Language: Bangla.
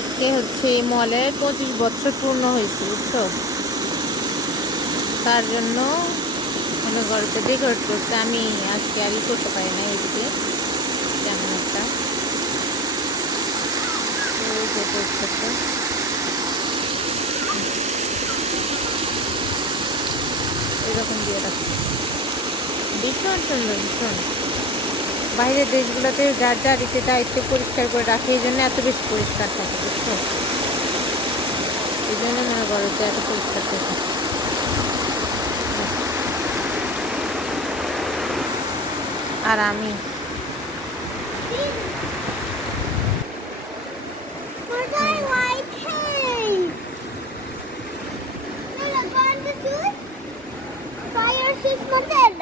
আজকে হচ্ছে এই মলে 25 বছর পূর্ণ হয়েছে, বুঝছো? তার জন্য মনে করো যে ডেকোরেট করতে আমি আজকে আর করতে পারি না এদিকে তেমন একটা। তো ওই যে দেখতেছে এরকম দিয়ে রাখছে, ভীষণ সুন্দর ভীষণ। বাইরের দেশগুলোতে যার যার দায়িত্বে পরিষ্কার করে রাখে, এই জন্য এত বেশি পরিষ্কার থাকে, বুঝছো? এই জন্য মনে করো যে এত পরিষ্কার থাকে। আর আমি Fire six months.